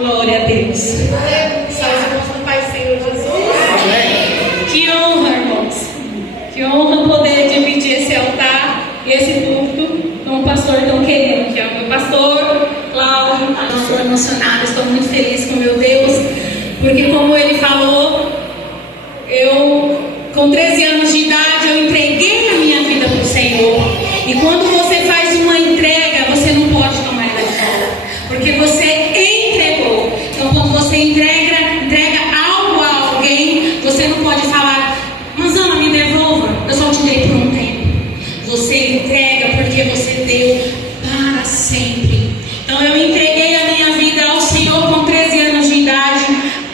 Glória a Deus. Salve do Pai Senhor Jesus. Que honra, irmãos. Que honra poder dividir esse altar e esse púlpito com o pastor tão querido, que é o meu pastor Cláudio. Estou emocionada, estou muito feliz com meu Deus, porque como ele falou, eu com 13 anos de idade eu entreguei a minha vida para o Senhor. E quando você faz uma entrega, você não pode tomar ela de volta, porque você entregou. Então quando você entrega algo a alguém, você não pode falar: mas Ana, me devolva, eu só te dei por um tempo. Você entrega porque você deu para sempre. Então eu entreguei a minha vida ao Senhor com 13 anos de idade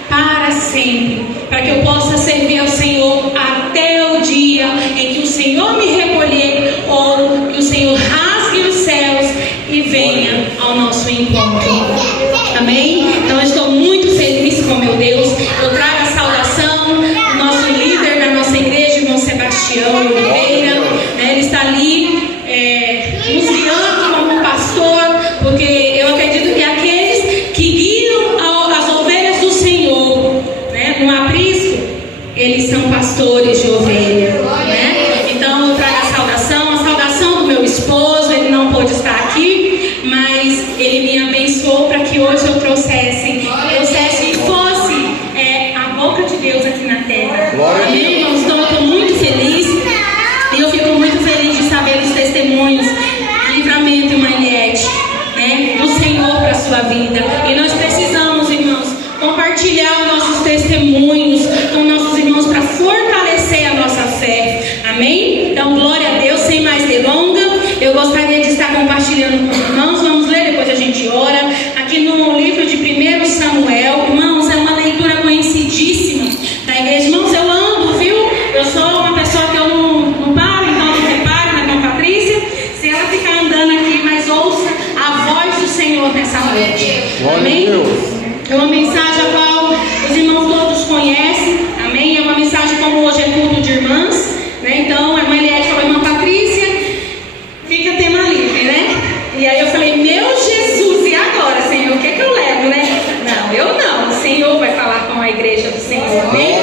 para sempre, para que eu possa servir ao Senhor até o dia em que o Senhor me recolher, ou que o Senhor rasgue os céus e venha ao nosso encontro. Amém? Então eu estou muito feliz com meu Deus. Eu trago a saudação do nosso líder da nossa igreja, irmão Sebastião Oliveira. Ele está ali nos guiando como pastor, porque eu acredito que aqueles que guiam as ovelhas do Senhor, no aprisco, eles são pastores de ovelha, Então eu trago a saudação do meu esposo. Ele não pôde estar aqui, mas ele me abençoou para que hoje eu trouxesse e fosse a boca de Deus aqui na terra. Amém, irmãos? Então eu estou muito feliz, e eu fico muito feliz de saber dos testemunhos Livramento e Maniete, do Senhor para a sua vida. E nós precisamos, irmãos, compartilhar os nossos testemunhos com nossos irmãos para fortalecer a nossa fé. Amém? Então, glória a Deus. Sem mais delonga, eu gostaria de estar compartilhando com os irmãos. Vamos ler, depois a gente ora. Aqui no livro de 1 Samuel, irmãos, é uma leitura conhecidíssima da igreja. Irmãos, eu ando, viu? Eu sou uma pessoa que eu não paro, então não reparo na irmã Patrícia. Se ela ficar andando aqui, mas ouça a voz do Senhor nessa noite. Amém? É uma mensagem a qual os irmãos todos conhecem. Amém? É uma mensagem como hoje é culto de irmãs, Então a irmã Eliette falou: irmã Patrícia, fica tema livre, E aí eu falei: meu Jesus, e agora, Senhor, o que é que eu levo, Não, eu não. O Senhor vai falar com a igreja do Senhor. Amém?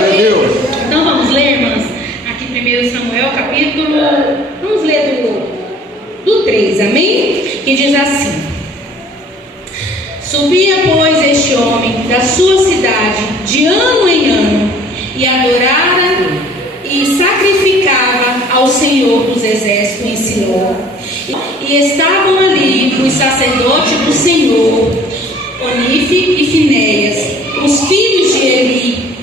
Então vamos ler, irmãs, aqui 1 Samuel, capítulo, vamos ler do 3, amém? Que diz assim: subia, pois, este homem da sua cidade de ano em ano, e adorara e sacrificava ao Senhor dos exércitos em Siló. E estavam ali os sacerdotes do Senhor, Onife e Finéias, os filhos de Eli.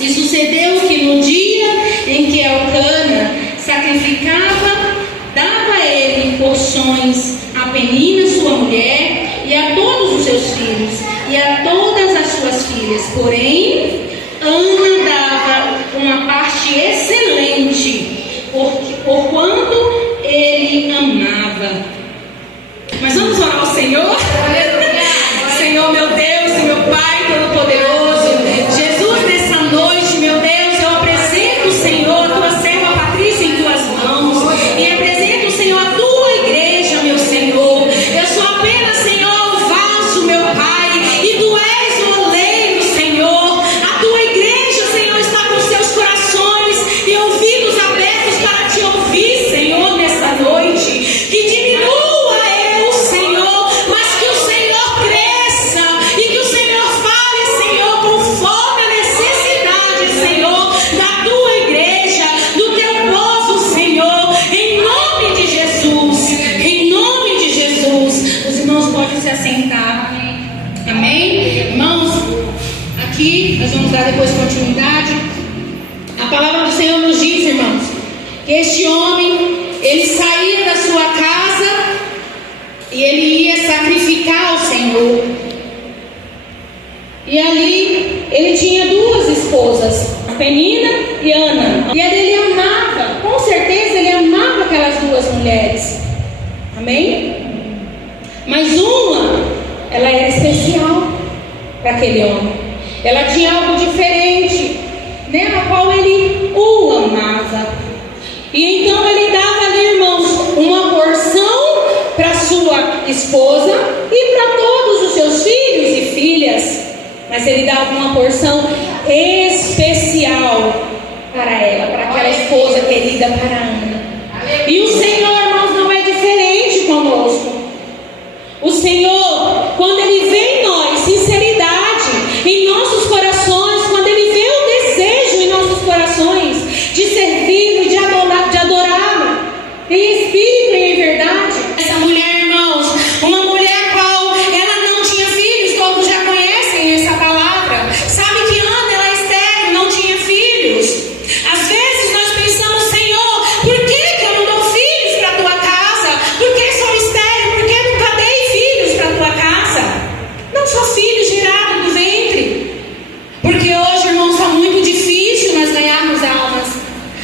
E sucedeu que no dia em que Elcana sacrificava, dava a ele porções a Penina, sua mulher, e a todos os seus filhos, e a todas as suas filhas. Porém, Ana dava uma parte excelente, porquanto ele amava. Mas vamos orar ao Senhor? Senhor, meu Deus e meu Pai Todo-Poderoso, Jesus, nessa noite, meu Deus, eu apresento, Senhor, a tua serva Patrícia em tuas mãos, e apresento, Senhor, a tua igreja, meu Senhor. Eu sou apenas, Senhor, o vaso, meu Pai, e tu és o oleiro, Senhor. A tua igreja, Senhor, está com seus corações e ouvidos abertos para te ouvir, Senhor, nessa noite. Que diminua eu, Senhor, mas que o Senhor cresça, e que o Senhor fale, Senhor, conforme a necessidade, Senhor, da tua igreja, do teu povo, Senhor, em nome de Jesus, em nome de Jesus. Os irmãos podem se assentar. Amém? Irmãos, aqui nós vamos dar depois continuidade. A palavra do Senhor nos diz, irmãos, que este homem, ele saía da sua casa e ele ia sacrificar ao Senhor. E ali ele tinha duas esposas, a Penina e Ana. E ele amava, com certeza ele amava aquelas duas mulheres. Amém? Mas uma, ela era especial para aquele homem. Ela tinha algo diferente, a qual ele o amava. E então ele dava ali, irmãos, uma porção para sua esposa e para todos os seus filhos e filhas. mas Ele dava uma porção especial para ela, para aquela esposa querida, para Ana. E o Senhor, irmãos, não é diferente conosco. O Senhor, quando Ele vê em nós sinceridade em nossos corações, quando Ele vê o desejo em nossos corações de servi-lo, de adorá-lo em espírito e em verdade. Essa mulher, irmãos, uma mulher qual ela não tinha filhos, todos já conhecem essa palavra. Sabe que Ana, ela é estéril, não tinha filhos. Às vezes nós pensamos, Senhor, por que eu não dou filhos para a tua casa? Por que sou estéril? Por que nunca dei filhos para a tua casa? Não só filhos gerados do ventre. Porque hoje, irmãos, está muito difícil nós ganharmos almas.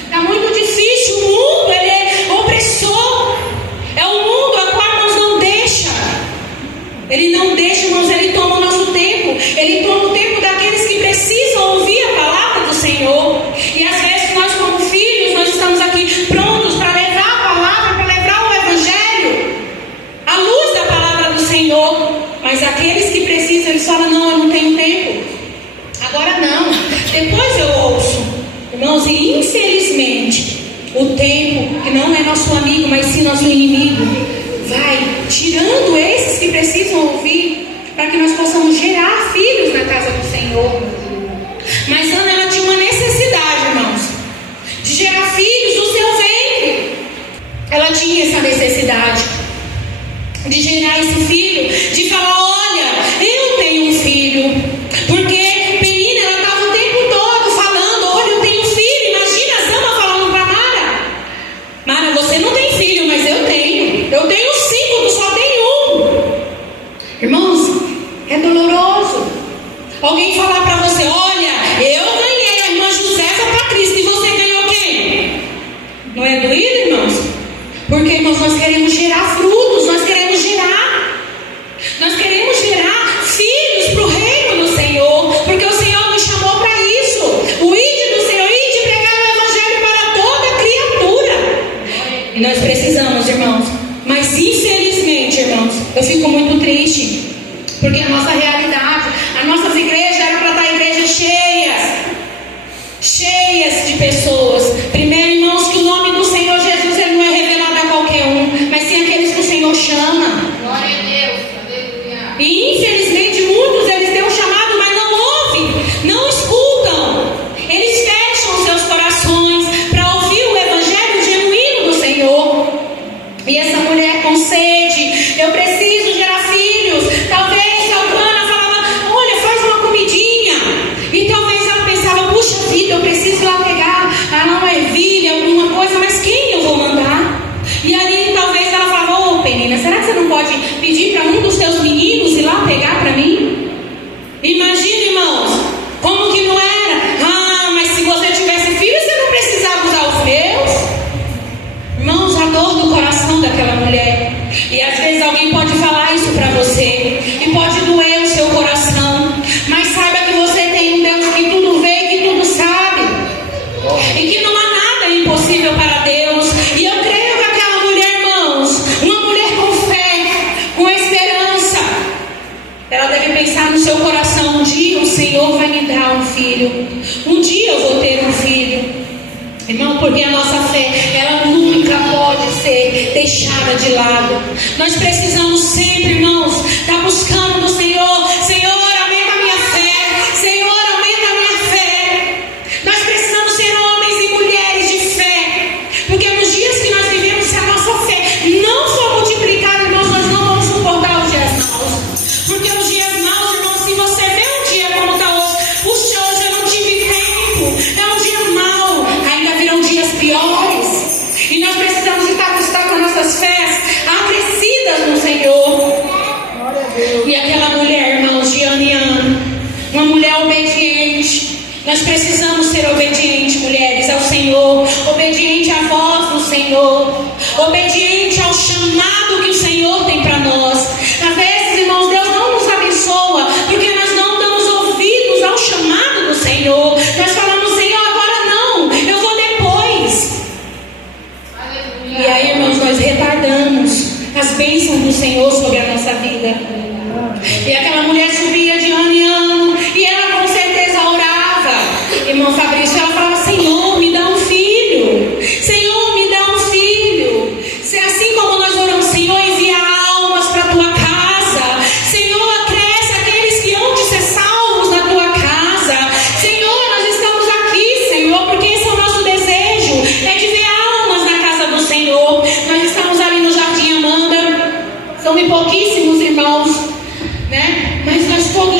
Está muito difícil, o mundo ele é opressor. É o mundo a qual nos não deixa. Ele não deixa, irmãos, ele toma o nosso tempo. Ele toma o tempo daqueles que precisam ouvir a palavra do Senhor. E às vezes nós, como filhos, nós estamos aqui prontos para levar a palavra, para levar o Evangelho, a luz da palavra do Senhor. Mas aqueles que precisam, eles falam, não, eu não tenho tempo. Agora não, depois eu ouço. Irmãos, e infelizmente, o tempo, que não é nosso amigo, mas sim nosso inimigo, vai tirando esses que precisam ouvir, para que nós possamos gerar filhos na casa do Senhor. Mas Ana, ela tinha uma necessidade, irmãos, de gerar filhos no seu ventre. Ela tinha essa necessidade de gerar esse filho, de falar, olha, eu tenho um filho. Porque Penina, ela estava o tempo todo falando, olha, eu tenho filho. Imagina a Zama falando para Mara, Mara, você não tem filho, mas eu tenho. Eu tenho 5, tu só tem 1. Irmãos, é doloroso alguém falar para você, olha, eu ganhei a irmã Josefa para Cristo, e você ganhou quem? Não é doído, irmãos? Porque, irmãos, nós queremos gerar frutos, nós queremos gerar filhos para o reino do Senhor, porque o Senhor nos chamou para isso. O ide do Senhor, ide pregar o Evangelho para toda criatura. E nós precisamos, irmãos. Mas infelizmente, irmãos, eu fico muito triste, porque a nossa realidade, as nossas igrejas eram para estar igrejas cheias de pessoas. Primeiro, irmãos, que o nome do Senhor Jesus ele não é revelado a qualquer um, mas sim aqueles que o Senhor chama. Glória a Deus. Aleluia. E infelizmente muitos eles têm um chamado, mas não ouvem, não escutam. Eles fecham seus corações para ouvir o Evangelho genuíno do Senhor. E essa mulher com sede, eu preciso gerar filhos. Talvez a Ana falava, olha, faz uma comidinha. E talvez ela pensava, puxa vida, eu preciso ir lá pegar uma ervilha, alguma coisa, mas quem eu vou mandar? E ali talvez ela falava, ô Penina, será que você não pode pedir para um dos teus meninos ir lá pegar para mim? Imagina, irmãos, como que não era? Ah, mas se você tivesse filho, você não precisava usar os meus. Irmãos, a dor do coração daquela mulher. E às vezes alguém pode falar isso para você, e pode doer o seu coração, mas saiba que você tem um Deus que tudo vê, que tudo sabe, e que não há nada impossível para Deus. E eu creio que aquela mulher, irmãos, uma mulher com fé, com esperança, ela deve pensar no seu coração, um dia o Senhor vai me dar um filho, um dia eu vou ter um filho. Irmão, porque a nossa fé, ela nunca pode ser deixada de lado. Nós precisamos sempre, irmãos, estar buscando no Senhor. Senhor, aumenta a minha fé. Senhor, aumenta a minha fé. Nós precisamos ser homens e mulheres de fé. Porque nos dias que nós vivemos, se a nossa fé não for multiplicada, irmãos, nós não vamos suportar os dias maus. Porque os dias maus, irmãos, se você vê um dia como está hoje, puxa, hoje eu não tive tempo, é um dia mau, ainda virão dias piores. E nós precisamos estar com nossas fés acrescidas no Senhor. E aquela mulher, irmãos, de ano em ano, uma mulher obediente. Nós precisamos ser obedientes, mulheres, ao Senhor, obediente à voz do Senhor, obediente ao chamado que o Senhor tem para nós. Às vezes, irmãos, Deus não nos abençoa porque nós não damos ouvidos ao chamado do Senhor. Nós falamos, Senhor, agora não, eu vou depois. Aleluia. E aí, irmãos, nós retardamos as bênçãos do Senhor sobre a nossa vida. E aquela mulher subia de ano em ano, e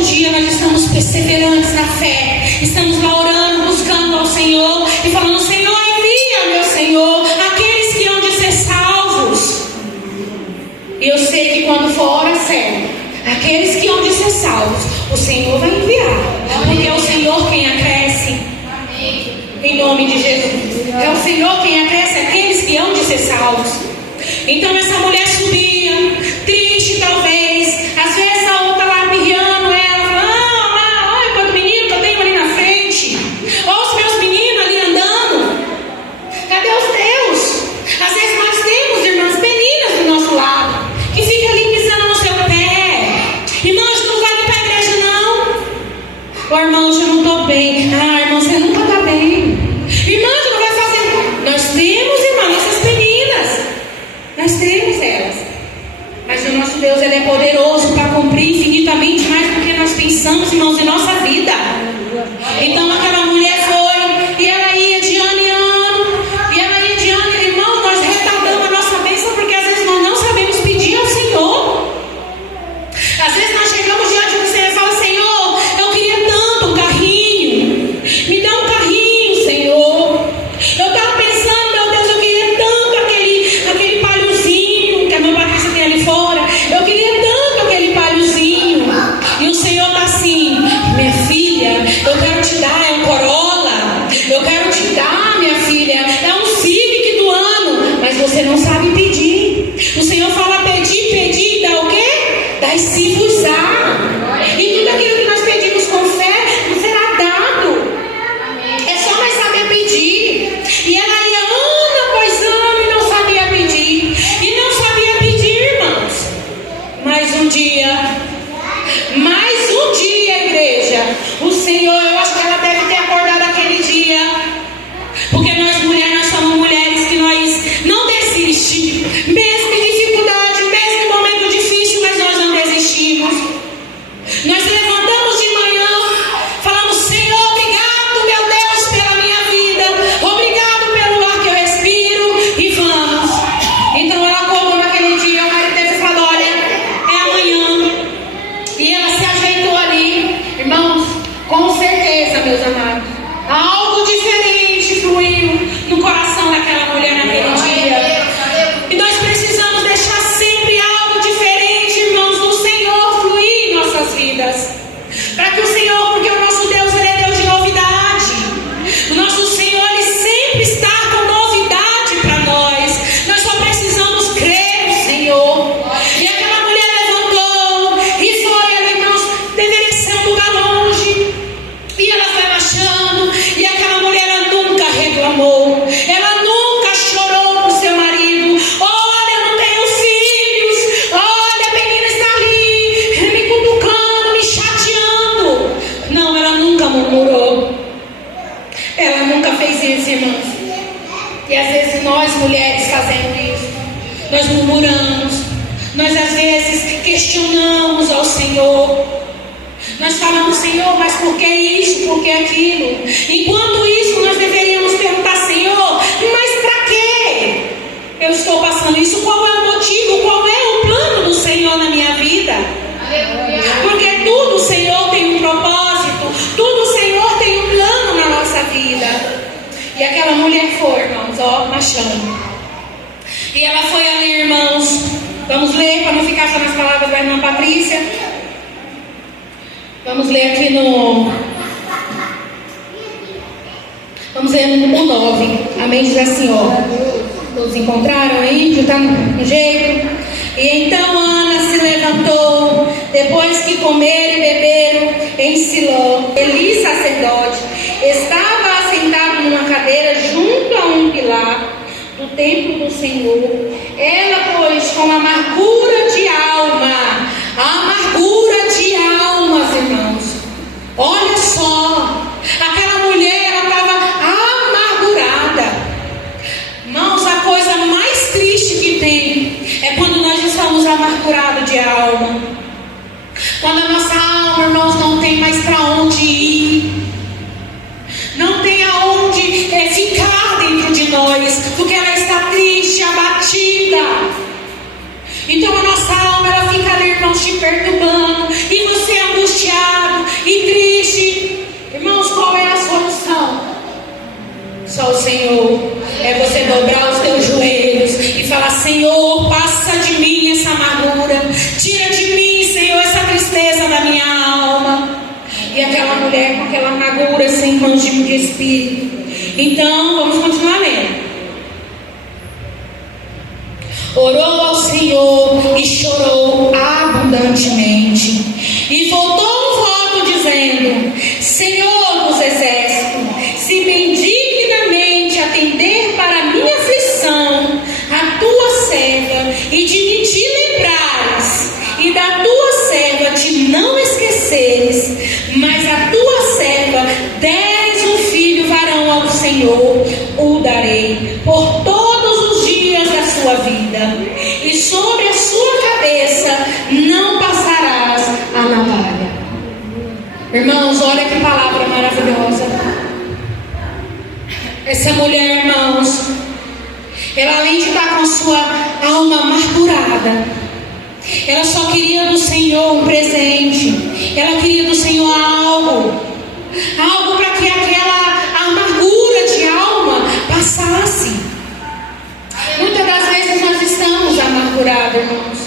dia nós estamos perseverantes na fé, estamos lá orando, buscando ao Senhor e falando: Senhor, envia, meu Senhor, aqueles que hão de ser salvos. E eu sei que quando for a hora certa, aqueles que hão de ser salvos, o Senhor vai enviar, porque é o Senhor quem acresce. Em nome de Jesus, é o Senhor quem acresce aqueles que hão de ser salvos. Então essa mulher subia, triste talvez, às vezes a outra lá mirrando ela, falando: olha quanto menino que eu tenho ali na frente, olha os meus meninos ali andando, cadê os teus? Às vezes nós temos irmãs meninas do nosso lado, que ficam ali pisando no seu pé: irmão, hoje não vai para a igreja não. Ô irmão, hoje eu não estou bem. Ah, irmão, você nunca está bem. Irmã, você não vai fazer. Nós temos, irmã, nossas meninas, nós temos elas, mas o nosso Deus, Ele é poderoso para cumprir infinitamente mais do que nós pensamos, irmãos, em nossa vida. Então aquela mulher foi, e ela ia de ano em ano, e ela ia de ano, irmão, nós retardamos a nossa bênção, porque às vezes nós não sabemos pedir ao Senhor. Às vezes nós chegamos diante do Senhor e falamos: Senhor, eu queria tanto um carrinho, me dá um carrinho, Senhor. Eu estava pensando, meu Deus, eu queria tanto aquele palhozinho que a minha Patrícia tem ali fora. Eu queria tanto aquele palhozinho. E o Senhor está assim: minha filha, eu quero te dar, é um Corolla. Eu quero te dar, minha filha, é um Civic do ano. Mas você não sabe pedir. O Senhor fala: pedir, pedir, dá o quê? Dai-se-vos-á. E tudo aquilo que nós pedimos com fé nos será dado. É só nós saber pedir. E ela ia ano após ano e não sabia pedir. E não sabia pedir, irmãos. Mais um dia, igreja, o Senhor, eu acho que ela deve ter acordado aquele dia. Porque nós mulheres, nós somos mulheres que nós não desistimos. Mesmo em dificuldade, mesmo em momento difícil, mas nós não desistimos. Nós levantamos de manhã, falamos: Senhor, obrigado, meu Deus, pela minha vida, obrigado pelo ar que eu respiro, e vamos. Então ela acordou naquele dia, o marido dele falou: olha, é amanhã. E ela se ajeitou ali, irmãos, com certeza, meus amados, algo diferente fluiu no coração daquela mulher naquele dia. E nós precisamos deixar sempre algo diferente, irmãos, do Senhor fluir em nossas vidas. Para que o Senhor, porque o nosso Deus, Ele é Deus de novidade. O nosso Senhor, Ele sempre está com novidade para nós. Nós só precisamos crer no Senhor. E aquela mulher levantou e foi, ela, irmãos, deveria ser um lugar longe. E ela foi marchando, e aquela mulher, ela nunca reclamou. Ela nunca chorou com seu marido: olha, eu não tenho filhos, olha, a menina está ali me cutucando, me chateando. Não, ela nunca murmurou. Ela nunca fez isso, irmãos. E às vezes nós mulheres fazemos isso. Nós murmuramos, nós às vezes questionamos ao Senhor. Nós falamos: Senhor, mas por que isso, por que aquilo? Enquanto isso, nós deveríamos perguntar: Senhor, mas para quê eu estou passando isso? Qual é o motivo? Qual é o plano do Senhor na minha vida? Porque tudo o Senhor tem um propósito, tudo o Senhor tem um plano na nossa vida. E aquela mulher foi, irmãos, marchando. E ela foi ali, irmãos. Vamos ler, para não ficar só nas palavras da irmã Patrícia. Vamos ler aqui vamos ler no 9. Amém? Diz assim, todos encontraram aí? Já está no jeito? E então Ana se levantou, depois que comeram e beberam em Siló. Eli, sacerdote, estava assentado numa cadeira junto a um pilar do templo do Senhor. Ela, pois, com amargura de alma, irmãos, olha só, aquela mulher, ela estava amargurada. Irmãos, a coisa mais triste que tem é quando nós estamos amargurados de alma. Quando a nossa alma, irmãos, não tem mais para onde ir, não tem aonde ficar dentro de nós, porque ela está triste, abatida. Senhor. É você dobrar os teus joelhos e falar: Senhor, passa de mim essa amargura, tira de mim, Senhor, essa tristeza da minha alma. E aquela mulher com aquela amargura sem contínuo de espírito. Então, vamos continuar lendo. Orou ao Senhor e chorou abundantemente. E voltou um voto dizendo: Senhor dos exércitos, se bendignamente atender para a minha aflição, a tua serva, e de te lembrares, e da tua serva te não esqueceres, mas a tua serva deres um filho varão ao Senhor, o darei por todos os dias da sua vida, e sobre a sua cabeça não passarás a navalha. Irmãos, olha que palavra maravilhosa. Essa mulher, irmãos, ela além de estar com a sua alma amargurada, ela só queria do Senhor um presente. Ela queria do Senhor algo para que aquela amargura de alma passasse. Muitas das vezes nós estamos amargurados, irmãos,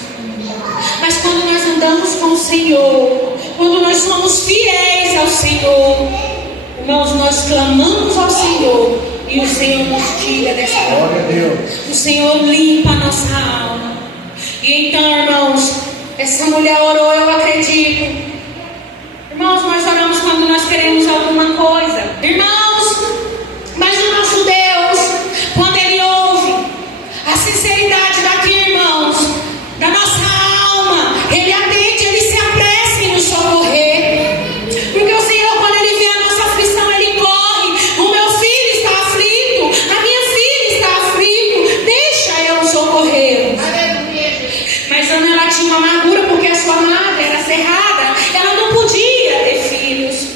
mas quando nós andamos com o Senhor, quando nós somos fiéis ao Senhor, irmãos, nós clamamos ao Senhor e o Senhor nos tira dessa alma. O Senhor limpa a nossa alma. E então, irmãos, essa mulher orou, eu acredito. Irmãos, nós oramos quando nós queremos alguma coisa. Irmãos, mas o nosso Deus, quando Ele ouve a sinceridade daqui, irmãos, da nossa alma, Ele atende, Ele se apressa em nos socorrer. Porque o Senhor, quando Ele vê a nossa aflição, Ele corre. O meu filho está aflito, a minha filha está aflito, deixa eu socorrer. Mas Ana, ela tinha uma amargura porque a sua madre era cerrada. Ela não podia ter filhos.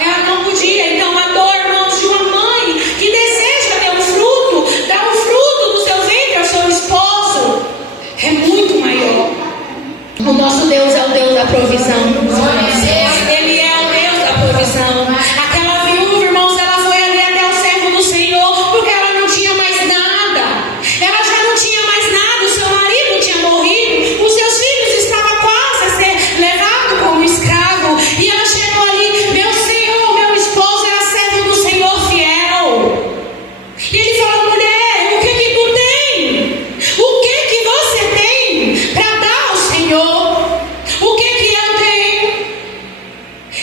Ela não podia. Então a dor, irmãos, de uma mãe que deseja ter um fruto, dar o fruto do seu ventre ao seu esposo, é muito maior. O nosso Deus é o Deus da provisão. Ele é o Deus da provisão. Aquela viúva, irmãos, ela foi ali até o servo do Senhor porque ela não tinha mais nada. Ela já não tinha mais nada. O seu marido tinha morrido. Os seus filhos estavam quase a ser levados como escravo. E ela chegou ali: meu Senhor, meu esposo era servo do Senhor fiel. E ele falou: mulher, o que tu tem? O que você tem para dar ao Senhor? O que eu tenho?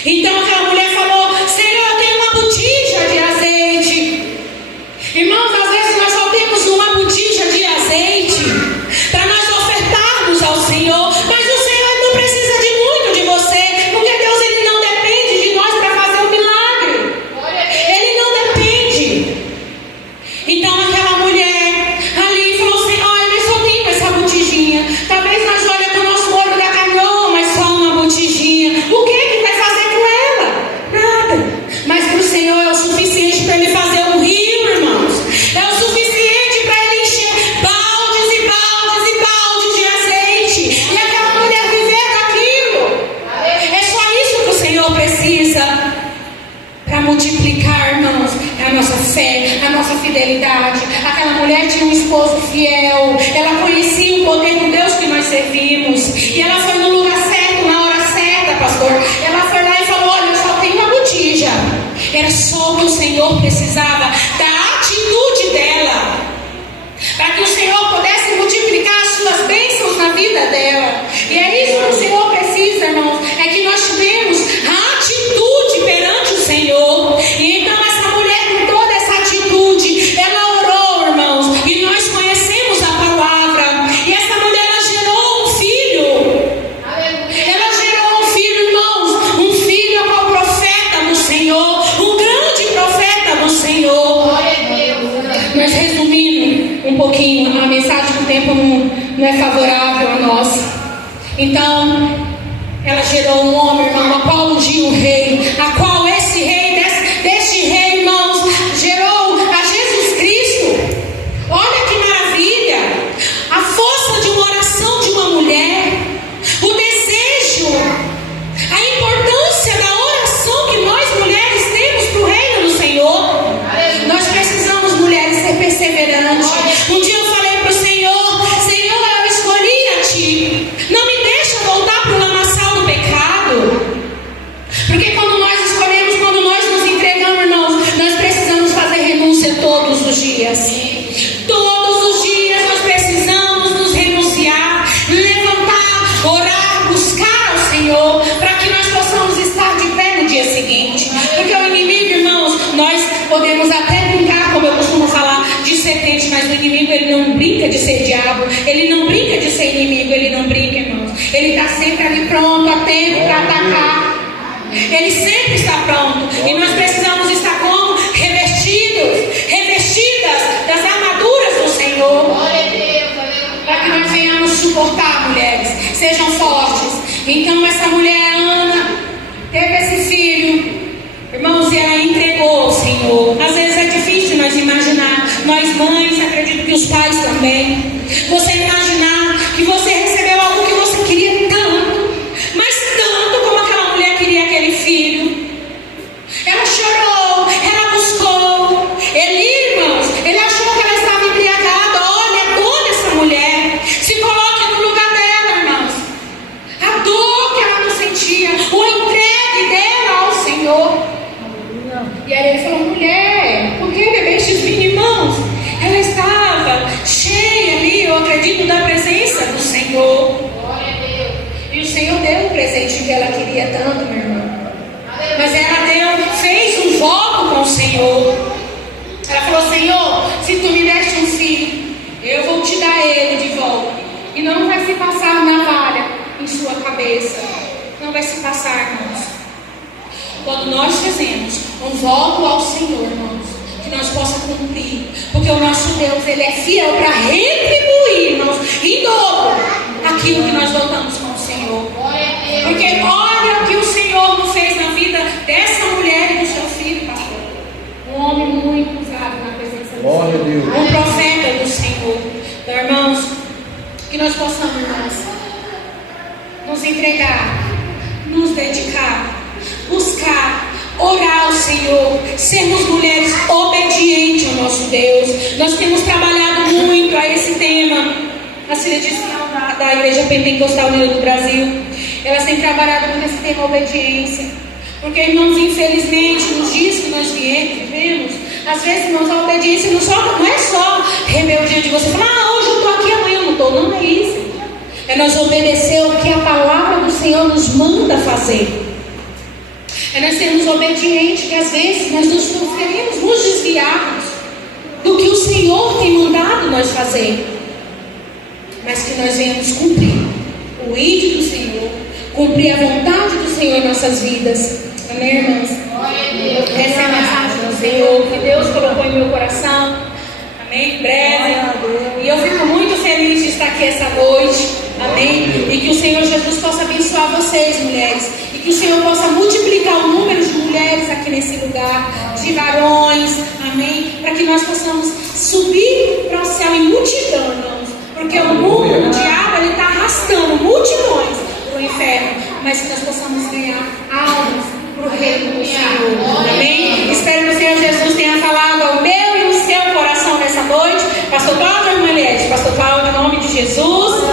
Então aquela mulher falou: Senhor, eu tenho uma botija de azeite. Irmãos, às vezes nós só temos uma botija de azeite para nós ofertarmos ao Senhor, mas o Senhor não precisa de muito de você, porque Deus, Ele não depende de nós para fazer o milagre. Ele não depende. Então aquela mulher ali falou: Senhor, eu só tenho essa botijinha. Talvez nós olhemos para o nosso olho da carne, mas só uma botijinha. O que vai fazer com ela? Nada. Mas para o Senhor é o suficiente para Ele fazer um rio, irmãos. É o suficiente para Ele encher baldes e baldes e baldes de azeite. E aquela mulher viver daquilo. É só isso que o Senhor precisa para multiplicar, irmãos. É a nossa fé, a nossa fidelidade. Aquela mulher tinha um esposo fiel. Ela conhecia o poder do Deus que nós servimos. E ela foi no lugar certo, na hora certa, pastor. Ela foi lá e falou: olha, eu só tenho uma botija. Era só o que o Senhor precisava da atitude dela, para que o Senhor pudesse multiplicar as suas bênçãos na vida dela. E é isso que o Senhor precisa, irmãos. É que nós temos a atitude perante o Senhor. E então essa mulher, com toda essa atitude, ela orou, irmãos. E nós conhecemos a palavra. E essa mulher, ela gerou um filho. Ela gerou um filho, irmãos. Um filho é o profeta do Senhor. Um grande profeta do Senhor. Mas resumindo um pouquinho, a mensagem do tempo não é favorável a nós. Então, ela gerou um homem, irmão, a qual ungiu o rei, a qual esse rei, deste rei, irmãos, gerou a Jesus Cristo. Olha que maravilha! A força de uma oração de uma mulher, o desejo, a importância da oração que nós mulheres temos para o reino do Senhor. Nós precisamos ser diabo, ele não brinca de ser inimigo, ele não brinca, irmãos. Ele está sempre ali pronto, atento para atacar. Ele sempre está pronto. E nós precisamos estar como? Revestidas das armaduras do Senhor. Para que nós venhamos suportar, mulheres. Sejam fortes. Então essa mulher, Ana, teve esse filho. Irmãos, e ela entregou ao Senhor. Às vezes é difícil nós imaginar. Nós mães, acredito que os pais também. Você imaginar que você recebeu algo que você queria tanto. Mas tanto como aquela mulher queria aquele filho. Ela chorou, ela buscou. Ele, irmãos, ele achou que ela estava embriagada. Olha a dor dessa mulher. Se coloque no lugar dela, irmãos. A dor que ela não sentia, o entregue dela ao Senhor. E aí ele falou: mulher, por que bebeste vinho, irmãos? Ela estava cheia ali, eu acredito, da presença do Senhor. E o Senhor deu o presente que ela queria tanto, meu irmão. Mas ela fez um voto com o Senhor. Ela falou: Senhor, se tu me deste um filho, eu vou te dar ele de volta. E não vai se passar navalha em sua cabeça. Não vai se passar, irmãos. Quando nós fazemos um voto ao Senhor, irmãos, que nós possamos cumprir. Porque o nosso Deus, Ele é fiel para retribuir, irmãos, em dobro aquilo que nós voltamos com o Senhor. Porque olha o que o Senhor nos fez na vida dessa mulher e do seu filho, pastor. Um homem muito usado na presença do Senhor. Um profeta do Senhor. Então, irmãos, que nós possamos, irmãos, nos entregar, nos dedicar, buscar, orar ao Senhor, sermos mulheres obedientes ao nosso Deus. Nós temos trabalhado muito a esse tema. A Cília disse da Igreja Pentecostal Unida do Brasil, elas têm trabalhado muito esse tema obediência. Porque, irmãos, infelizmente, nos dias que nós vivemos, às vezes, irmãos, a obediência não é só rebeldia de você falar: hoje eu estou aqui, amanhã eu não estou. Não é isso. É nós obedecer o que a palavra do Senhor nos manda fazer. É nós sermos obedientes, que às vezes nós não queremos nos desviarmos do que o Senhor tem mandado nós fazer. Mas que nós venhamos cumprir o ID do Senhor, cumprir a vontade do Senhor em nossas vidas. Amém, irmãos? Essa é a mensagem do Senhor que Deus colocou em meu coração. Amém? Em breve. E eu fico muito feliz de estar aqui essa noite. Amém? E que o Senhor Jesus possa abençoar vocês, mulheres. E que o Senhor possa multiplicar o número de mulheres aqui nesse lugar, de varões. Amém? Para que nós possamos subir para o céu em multidão, irmãos. Porque o mundo, o diabo, ele está arrastando multidões para o inferno. Mas que nós possamos ganhar almas para o reino do Senhor. Amém? Espero que o Senhor Jesus tenha falado ao meu e ao seu coração nessa noite. Pastor Cláudio, irmã Eliette. Pastor Cláudio, em nome de Jesus.